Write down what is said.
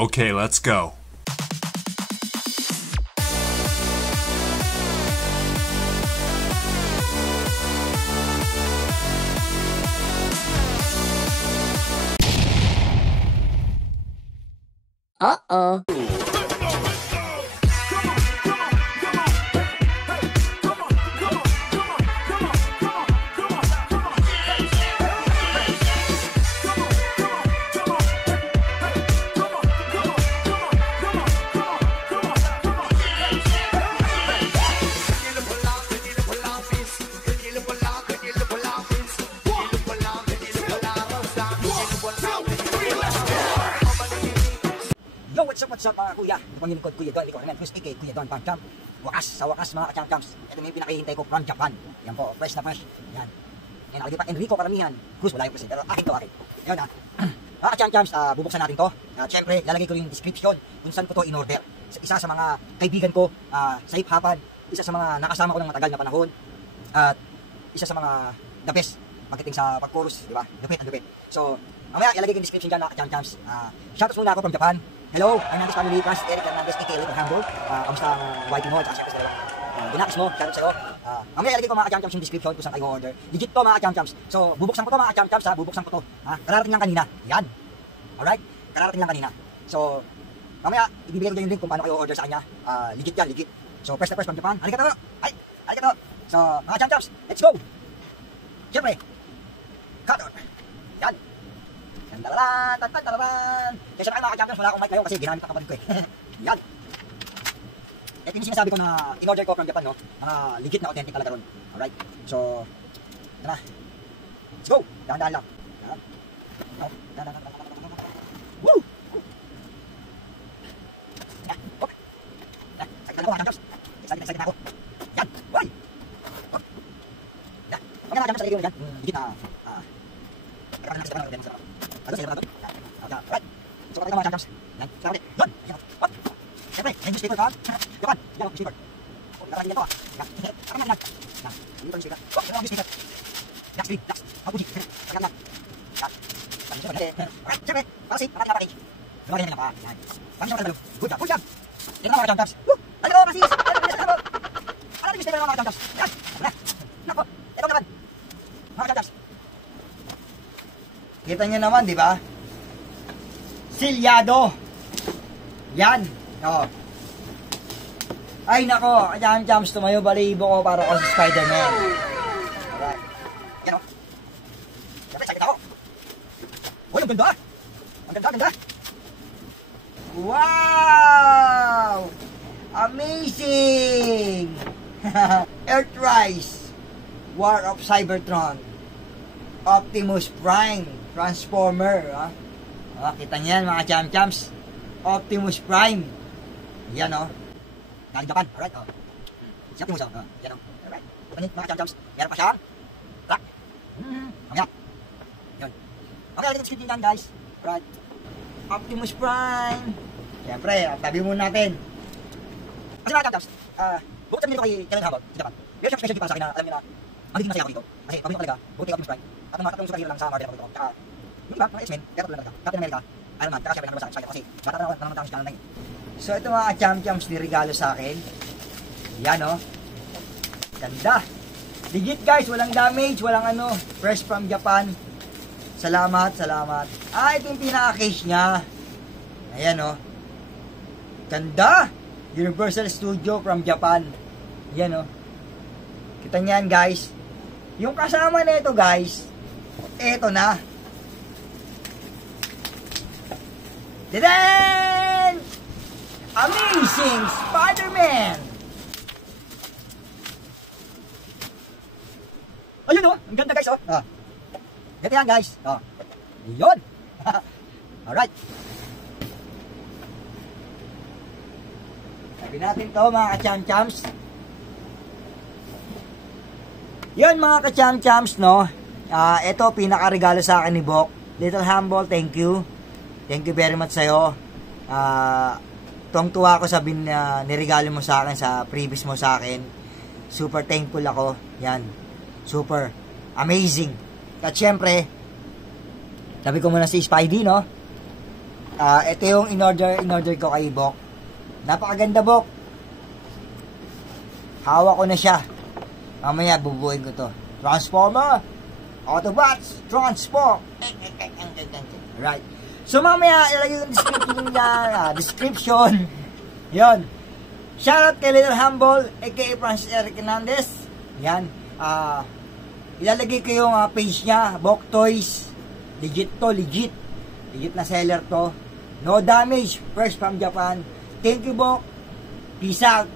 Okay, let's go. Uh-oh. Yo, what's up mga kuya? Ito pang yung lingkod Kuya Don, Liko naman, Chris A.K. Kuya Don Pang-Champ. Sa wakas mga ka-champ-champs, ito na yung pinakihintay ko from Japan. Yan po, fresh na fresh. Yan. Yan, nakalagay pa Enrico Karamihan. Cruz, wala yung Cruz, pero akin to, akin. Yan mga ka-champ-champs, bubuksan natin to. Siyempre, lalagay ko yung description kung saan ko to in-order. Isa sa mga kaibigan ko sa hip-hopan, isa sa mga nakasama ko ng matagal na panahon, at isa sa mga the best pagdating sa pag-chorus, di ba? Lupit. So, mamaya ilalagay ko yung description dyan mga ka-champ-champs. Shoutouts muna ako from Japan. Hello, Hernandez family, Francis Eric Hernandez, A.K.A. Little Hamburg. Kamusta ang YT mo? At siyempre sa dalawang dinakis mo, shoutout sa'yo. Mamaya ilalagay ko mga ka-champ-champs yung description kung saan kayo order. Legit to mga ka-champ-champs. So, bubuksan ko to mga ka-champ-champs ha, bubuksan ko to. Kararating lang kanina. Yan. Alright? Kararating lang kanina. So, mamaya ibibigay ko dyan yung link kung paano kayo order sa kanya. Legit yan, legit. So, first na first from Japan. Arigato! Ay! Arigato! So, mga ka-champ-champs, let's go! Siyempre, cutter! Yan! Tantalaran! Kaya siya na kayo mga ka-champions, wala akong mic ngayon kasi ginamit ang kapatid ko eh. Yan! Ito yung sinasabi ko na in-order ko from Japan, no? Mga legit na authentic talaga ron. Alright? So, ito na. Let's go! Dahan-dahan lang. Dahan-dahan. Woo! Yan! Hop! Yan! Sakit na ako mga ka-champions. Excited na ako. Yan! Woy! Hop! Yan! Huwag na mga ka-champions, saligay mo dyan. Legit na. Kaya lang kasi naman ako. Ano sila nato? Alright. So, patay mga champions. Yan. Sila ulit. Yun. What? Siyempre, may newspaper ka. Yakan. Yan ang newspaper. Nakarating yan to ah. Yan. Akan natin yan. Yan. Dito ang newspaper. Yan ang newspaper. Dax green. Dax. Hapuji. Akan yan. Yan. Alright. Siyempre, para si, nakarating na package. Lumagay na lang pa. Yan. Package naman tayo. Good job. Good job. Ito na mga champions. Ano ko, Francis? Ano ang newspaper mga champions? Yan. Nako. Ito naman. Mga champions. Kita nyo naman, di ba? Silyado. Yan. Oh. Ay, nako. Champ-champs, tumayo balibo ko para ako si Spider-Man. Alright. Yan o. Siyempre, sakit ako. Uy, ang ganda. Ang ganda. Wow! Amazing! Earthrise. War of Cybertron. Optimus Prime. Transformer, kita niyan mga champ-champs. Optimus Prime. Yan galing Japan. Alright, si Optimus, yan alright. Ito niyan mga champ-champs. Meron pa siyang rock. Mamaya. Yun. Mamaya ulit ang script din guys. Alright. Optimus Prime. Siyempre, tabi muna natin. Kasi mga champ-champs, bukod sa nito kay Kenneth Hamburg, si Japan. Meron siyang specialty para sa akin na alam niyo na magiging masaya ako dito. Kasi pabili ko talaga, bukod kay Optimus Prime. At ang mga tatlong superhero lang sa Marvel ako dito. Tsaka, yung iba, mga X-Men, kaya talaga. Captain America, Iron Man, tsaka siyempre naman sa Spider kasi bata na naman tayo si Kanan. So ito mga champ-champs niregalo sa akin. Yan ganda. Legit guys, walang damage, walang fresh from Japan. Salamat. Ito yung pinaka-case niya. Ayan ganda. Universal Studio from Japan. Yan kita niyan guys. Yung kasama na ito guys, eto na. Dadan! Amazing Spider-Man! Ayun ang ganda guys Ganda yan guys. Yun! Alright. Sabi natin to mga ka-champ-champs. Yun mga ka-champ-champs ito pinaka-regalo sa akin ni Bok. Little Humble, thank you. Thank you very much sa'yo. Tuwang-tuwa ako sa niregalo mo sa akin sa previous mo sa akin. Super thankful ako. Yan. Super. Amazing. At syempre, sabi ko muna si Spidey, Ito yung in-order ko kay Bok. Napakaganda, Bok. Hawak ko na siya. Mamaya bubuhin ko to. Transformer, Autobots, transform. Right. So mamaya ilagay yung description. Yon. Shoutout kay Little Humble, aka Francis Eric Hernandez. Yan. Ilalagay ko yung page niya, Bok Toys. Legit to, legit. Legit na seller to. No damage, fresh from Japan. Thank you, Bok. Peace out.